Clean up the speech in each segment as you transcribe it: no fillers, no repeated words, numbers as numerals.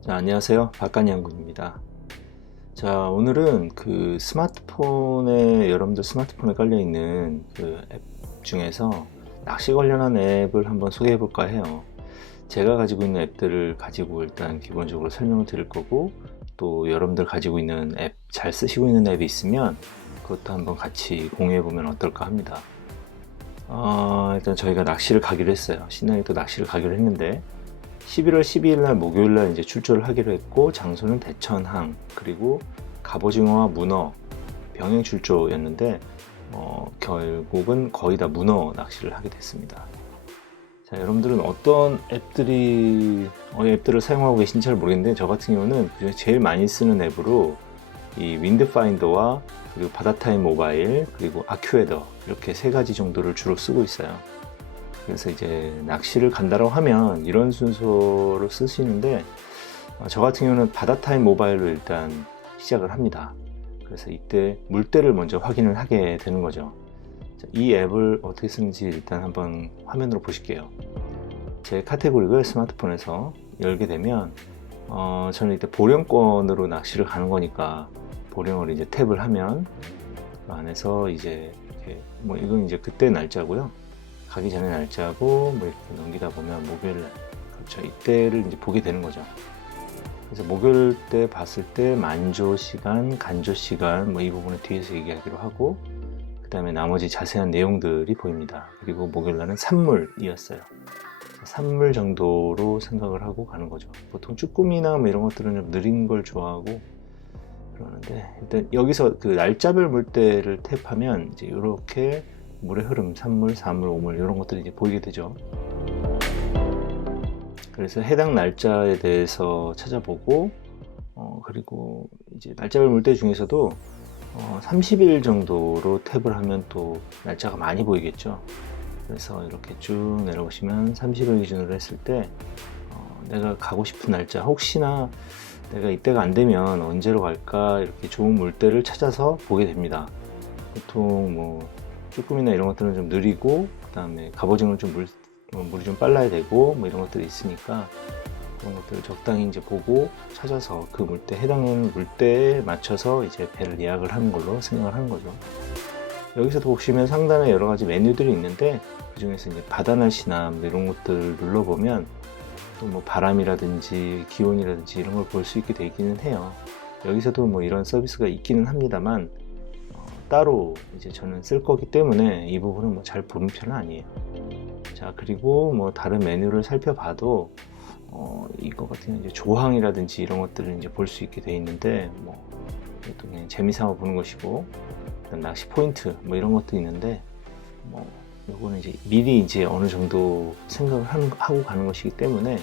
자, 안녕하세요. 박간양군입니다. 자, 오늘은 그 스마트폰에, 여러분들 스마트폰에 깔려있는 그 앱 중에서 낚시 관련한 앱을 한번 소개해 볼까 해요. 제가 가지고 있는 앱들을 가지고 일단 기본적으로 설명을 드릴 거고, 또 여러분들 가지고 있는 앱, 잘 쓰시고 있는 앱이 있으면 그것도 한번 같이 공유해 보면 어떨까 합니다. 일단 저희가 낚시를 가기로 했어요. 신나게 또 낚시를 가기로 했는데, 11월 12일 날 목요일 날 이제 출조를 하기로 했고, 장소는 대천항, 그리고 갑오징어와 문어 병행 출조였는데 결국은 거의 다 문어 낚시를 하게 됐습니다. 자, 여러분들은 어떤 앱들을 사용하고 계신지 잘 모르겠는데, 저 같은 경우는 그중에 제일 많이 쓰는 앱으로 이 윈드파인더와 그리고 바다타임 모바일 그리고 아큐에더, 이렇게 세 가지 정도를 주로 쓰고 있어요. 그래서 이제 낚시를 간다고 하면 이런 순서로 쓰시는데, 저 같은 경우는 바다타임 모바일로 일단 시작을 합니다. 그래서 이때 물때를 먼저 확인을 하게 되는 거죠. 자, 이 앱을 어떻게 쓰는지 일단 한번 화면으로 보실게요. 제 카테고리를 스마트폰에서 열게 되면 저는 이때 보령권으로 낚시를 가는 거니까 보령을 이제 탭을 하면 그 안에서 이제 이렇게 이건 이제 그때 날짜고요. 가기 전에 날짜고 이렇게 넘기다 보면 목요일 날, 그렇죠, 이때를 이제 보게 되는 거죠. 그래서 목요일 때 봤을 때 만조 시간, 간조 시간 이 부분을 뒤에서 얘기하기로 하고, 그 다음에 나머지 자세한 내용들이 보입니다. 그리고 목요일 날은 산물이었어요. 산물 정도로 생각을 하고 가는 거죠. 보통 쭈꾸미나 이런 것들은 좀 느린 걸 좋아하고 그러는데, 일단 여기서 그 날짜별 물때를 탭하면 이제 이렇게 물의 흐름, 3물, 4물, 5물 이런 것들이 이제 보이게 되죠. 그래서 해당 날짜에 대해서 찾아보고, 그리고 이제 날짜별 물때 중에서도 30일 정도로 탭을 하면 또 날짜가 많이 보이겠죠. 그래서 이렇게 쭉 내려오시면 30일 기준으로 했을 때 내가 가고 싶은 날짜, 혹시나 내가 이때가 안 되면 언제로 갈까, 이렇게 좋은 물때를 찾아서 보게 됩니다. 보통 쭈꾸미나 이런 것들은 좀 느리고, 그 다음에 갑오징어는 좀 물이 좀 빨라야 되고 이런 것들이 있으니까, 그런 것들을 적당히 이제 보고 찾아서 그 물때, 해당하는 물때에 맞춰서 이제 배를 예약을 하는 걸로 생각을 하는 거죠. 여기서도 보시면 상단에 여러 가지 메뉴들이 있는데, 그 중에서 이제 바다 날씨나 이런 것들을 눌러보면 또 바람이라든지 기온이라든지 이런 걸 볼 수 있게 되기는 해요. 여기서도 이런 서비스가 있기는 합니다만, 따로 이제 저는 쓸 거기 때문에 이 부분은 잘 보는 편은 아니에요. 자, 그리고 다른 메뉴를 살펴봐도 이거 같은 경우 이제 조항이라든지 이런 것들을 이제 볼 수 있게 돼 있는데, 또 그냥 재미삼아 보는 것이고, 낚시 포인트 이런 것도 있는데, 요거는 이제 미리 이제 어느 정도 생각을 하고 가는 것이기 때문에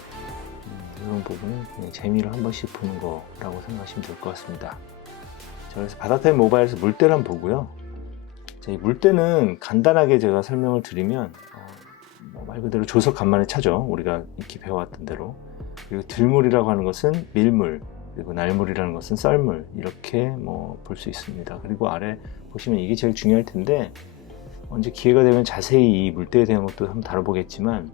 이런 부분은 그냥 재미를 한 번씩 보는 거라고 생각하시면 될 것 같습니다. 자, 그래서 바다타임 모바일에서 물때를 한번 보고요. 자, 이 물때는 간단하게 제가 설명을 드리면 말 그대로 조석 간만에 차죠. 우리가 익히 배워왔던 대로. 그리고 들물이라고 하는 것은 밀물, 그리고 날물이라는 것은 썰물, 이렇게 볼 수 있습니다. 그리고 아래 보시면 이게 제일 중요할 텐데, 언제 기회가 되면 자세히 이 물때에 대한 것도 한번 다뤄보겠지만,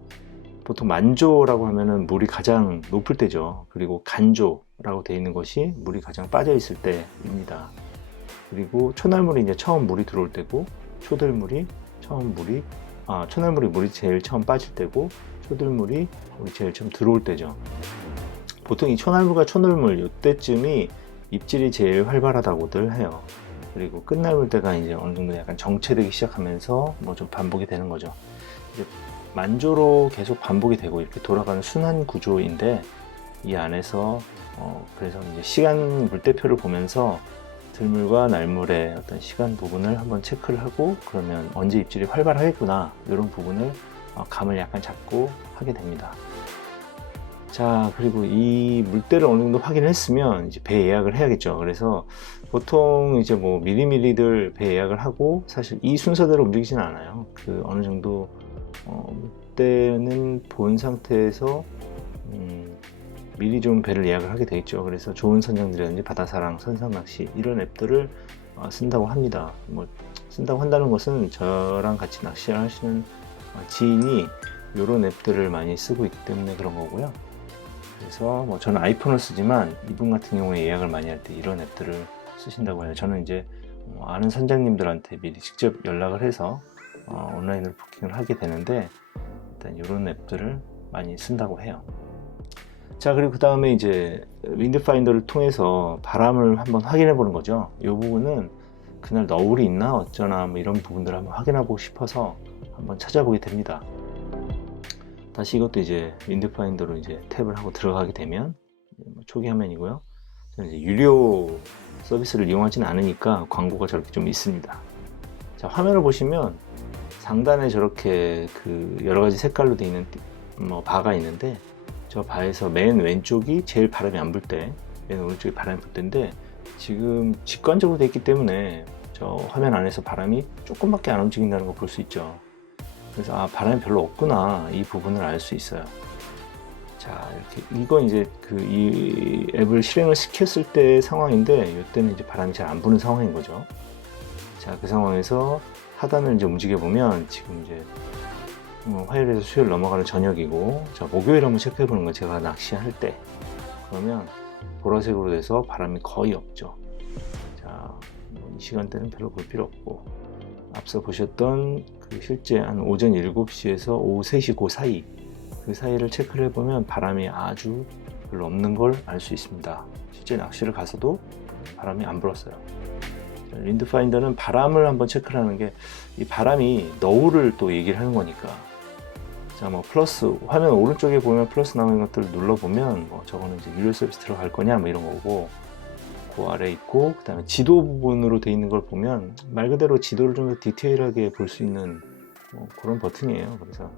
보통 만조라고 하면은 물이 가장 높을 때죠. 그리고 간조라고 되어 있는 것이 물이 가장 빠져 있을 때입니다. 그리고 초날물이 이제 처음 물이 들어올 때고, 초들물이 초날물이 물이 제일 처음 빠질 때고, 초들물이 물이 제일 처음 들어올 때죠. 보통 이 초날물과 초들물 이때쯤이 입질이 제일 활발하다고들 해요. 그리고 끝날물 때가 이제 어느 정도 약간 정체되기 시작하면서 좀 반복이 되는 거죠. 이제 만조로 계속 반복이 되고 이렇게 돌아가는 순환 구조인데, 이 안에서 그래서 이제 시간 물때표를 보면서 들물과 날물의 어떤 시간 부분을 한번 체크를 하고, 그러면 언제 입질이 활발하겠구나, 이런 부분을 감을 약간 잡고 하게 됩니다. 자, 그리고 이 물때를 어느 정도 확인을 했으면 이제 배 예약을 해야겠죠. 그래서 보통 이제 미리미리들 배 예약을 하고, 사실 이 순서대로 움직이지는 않아요. 그 어느 정도 물때는 본 상태에서 미리 좀 배를 예약을 하게 되겠죠. 그래서 좋은 선장들이라든지 바다사랑, 선상낚시 이런 앱들을 쓴다고 합니다. 쓴다고 한다는 것은 저랑 같이 낚시를 하시는 지인이 이런 앱들을 많이 쓰고 있기 때문에 그런 거고요. 그래서 뭐 저는 아이폰을 쓰지만 이분 같은 경우에 예약을 많이 할 때 이런 앱들을 쓰신다고 해요. 저는 이제 아는 선장님들한테 미리 직접 연락을 해서 온라인으로 부킹을 하게 되는데 일단 이런 앱들을 많이 쓴다고 해요. 자, 그리고 그 다음에 이제 윈드파인더를 통해서 바람을 한번 확인해 보는 거죠. 이 부분은 그날 너울이 있나 어쩌나 뭐 이런 부분들을 한번 확인해 보고 싶어서 한번 찾아보게 됩니다. 다시 이것도 이제 윈드파인더로 이제 탭을 하고 들어가게 되면 초기 화면이고요. 저는 이제 유료 서비스를 이용하지는 않으니까 광고가 저렇게 좀 있습니다. 자, 화면을 보시면 상단에 저렇게 그 여러 가지 색깔로 되어 있는 바가 있는데 저 바에서 맨 왼쪽이 제일 바람이 안 불 때, 맨 오른쪽이 바람이 불 때인데 지금 직관적으로 되어 있기 때문에 저 화면 안에서 바람이 조금밖에 안 움직인다는 걸 볼 수 있죠. 그래서 바람이 별로 없구나, 이 부분을 알 수 있어요. 자, 이렇게 이건 이제 이 앱을 실행을 시켰을 때 상황인데 이때는 이제 바람이 잘 안 부는 상황인 거죠. 자, 그 상황에서 하단을 이제 움직여 보면 지금 이제 화요일에서 수요일 넘어가는 저녁이고, 자, 목요일 한번 체크해 보는 거, 제가 낚시할 때 그러면 보라색으로 돼서 바람이 거의 없죠. 자, 이 시간대는 별로 볼 필요 없고, 앞서 보셨던 그 실제 한 오전 7시에서 오후 3시 그 사이를 체크를 해보면 바람이 아주 별로 없는 걸 알 수 있습니다. 실제 낚시를 가서도 바람이 안 불었어요. 윈드파인더는 바람을 한번 체크를 하는 게, 이 바람이 너울을 또 얘기를 하는 거니까, 자, 뭐 플러스, 화면 오른쪽에 보면 플러스 나오는 것들을 눌러보면 저거는 이제 유료 서비스 들어갈 거냐 뭐 이런 거고, 그 아래 있고, 그 다음에 지도 부분으로 되어 있는 걸 보면 말 그대로 지도를 좀 더 디테일하게 볼 수 있는 그런 버튼이에요. 그래서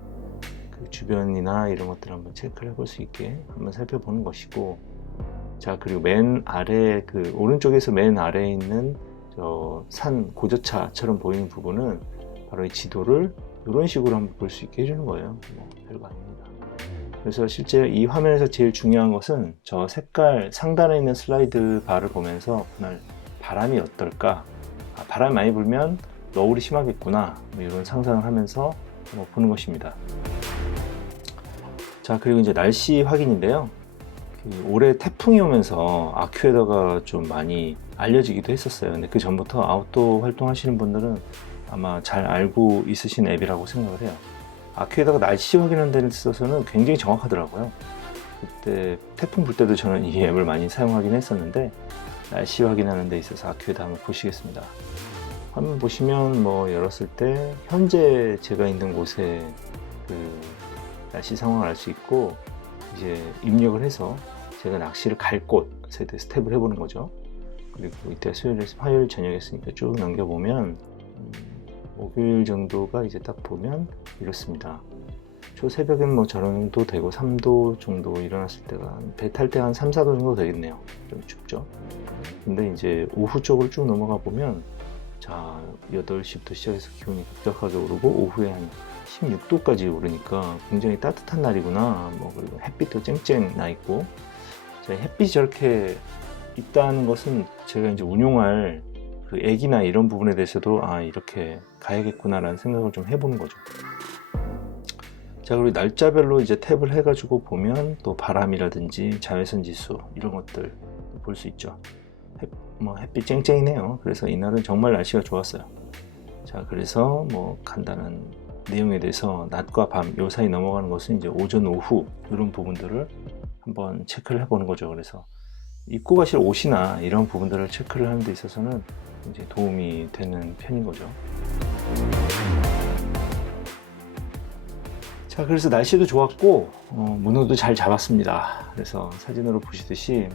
그 주변이나 이런 것들을 한번 체크를 해볼 수 있게 한번 살펴보는 것이고, 자, 그리고 맨 아래, 그 오른쪽에서 맨 아래에 있는 저 산 고저차처럼 보이는 부분은 바로 이 지도를 이런 식으로 한번 볼 수 있게 해주는 거예요. 별거 아닙니다. 그래서 실제 이 화면에서 제일 중요한 것은 저 색깔 상단에 있는 슬라이드 바를 보면서 그날 바람이 어떨까, 바람이 많이 불면 너울이 심하겠구나, 이런 상상을 하면서 보는 것입니다. 자, 그리고 이제 날씨 확인인데요. 올해 태풍이 오면서 아큐에더가 좀 많이 알려지기도 했었어요. 근데 그 전부터 아웃도어 활동하시는 분들은 아마 잘 알고 있으신 앱이라고 생각을 해요. 아큐에더가 날씨 확인하는 데 있어서는 굉장히 정확하더라고요. 그때 태풍 불 때도 저는 이 앱을 많이 사용하긴 했었는데, 날씨 확인하는 데 있어서 아큐에더 한번 보시겠습니다. 화면 보시면 열었을 때 현재 제가 있는 곳에 그 날씨 상황을 알 수 있고, 이제 입력을 해서 제가 낚시를 갈 곳에 대해서 탭을 해보는 거죠. 그리고 이때 수요일에서 화요일 저녁이었으니까 쭉 넘겨보면 목요일 정도가 이제 딱 보면 이렇습니다. 초 새벽엔 저 정도 되고 3도 정도 일어났을 때가, 배 탈 때 한 3, 4도 정도 되겠네요. 좀 춥죠. 근데 이제 오후 쪽으로 쭉 넘어가 보면, 자, 8시부터 시작해서 기온이 급격하게 오르고 오후에 한 16도까지 오르니까 굉장히 따뜻한 날이구나. 그리고 햇빛도 쨍쨍 나 있고, 햇빛이 저렇게 있다는 것은 제가 이제 운용할 그 액이나 이런 부분에 대해서도 이렇게 가야겠구나라는 생각을 좀 해보는 거죠. 자, 그리고 날짜별로 이제 탭을 해가지고 보면 또 바람이라든지 자외선 지수 이런 것들 볼 수 있죠. 햇빛 쨍쨍이네요. 그래서 이날은 정말 날씨가 좋았어요. 자, 그래서 간단한 내용에 대해서 낮과 밤 요 사이 넘어가는 것은 이제 오전, 오후 이런 부분들을 한번 체크를 해보는 거죠. 그래서 입고 가실 옷이나 이런 부분들을 체크를 하는 데 있어서는 이제 도움이 되는 편인 거죠. 자, 그래서 날씨도 좋았고 문어도 잘 잡았습니다. 그래서 사진으로 보시듯이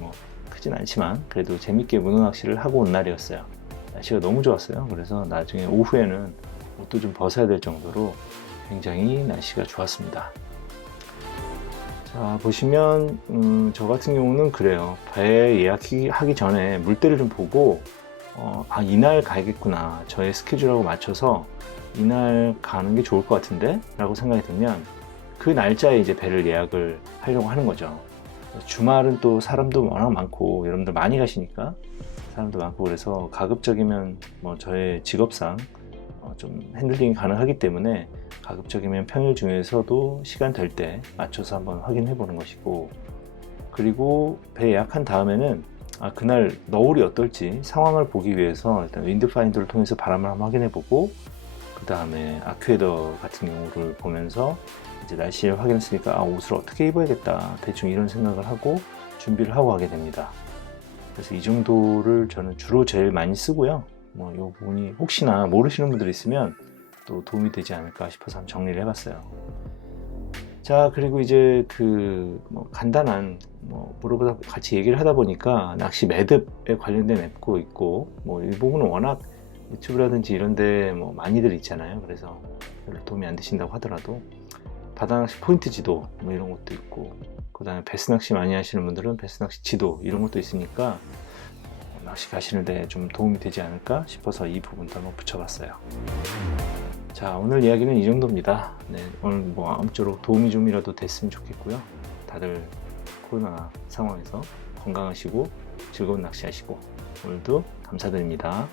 크진 않지만 그래도 재밌게 문어 낚시를 하고 온 날이었어요. 날씨가 너무 좋았어요. 그래서 나중에 오후에는 옷도 좀 벗어야 될 정도로 굉장히 날씨가 좋았습니다. 자, 보시면 저 같은 경우는 그래요. 배 예약하기 전에 물때를 좀 보고 이날 가야겠구나, 저의 스케줄하고 맞춰서 이날 가는 게 좋을 것 같은데 라고 생각이 들면 그 날짜에 이제 배를 예약을 하려고 하는 거죠. 주말은 또 사람도 워낙 많고 여러분들 많이 가시니까 사람도 많고, 그래서 가급적이면 저의 직업상 좀 핸들링이 가능하기 때문에 가급적이면 평일 중에서도 시간 될 때 맞춰서 한번 확인해 보는 것이고, 그리고 배 예약한 다음에는 그날 너울이 어떨지 상황을 보기 위해서 일단 윈드파인더를 통해서 바람을 한번 확인해 보고, 그 다음에 아큐에더 같은 경우를 보면서 이제 날씨를 확인했으니까 옷을 어떻게 입어야겠다 대충 이런 생각을 하고 준비를 하고 가게 됩니다. 그래서 이 정도를 저는 주로 제일 많이 쓰고요. 이 부분이 혹시나 모르시는 분들 있으면 또 도움이 되지 않을까 싶어서 한번 정리를 해봤어요. 자, 그리고 이제 간단한 물어보다 같이 얘기를 하다 보니까 낚시 매듭에 관련된 앱도 있고, 이 부분은 워낙 유튜브라든지 이런데 많이들 있잖아요. 그래서 별로 도움이 안 되신다고 하더라도 바다낚시 포인트 지도 이런 것도 있고, 그 다음에 베스낚시 많이 하시는 분들은 베스낚시 지도 이런 것도 있으니까 낚시 가시는데 좀 도움이 되지 않을까 싶어서 이 부분도 한번 붙여봤어요. 자, 오늘 이야기는 이 정도입니다. 네, 오늘 아무쪼록 도움이 좀이라도 됐으면 좋겠고요. 다들 코로나 상황에서 건강하시고 즐거운 낚시 하시고 오늘도 감사드립니다.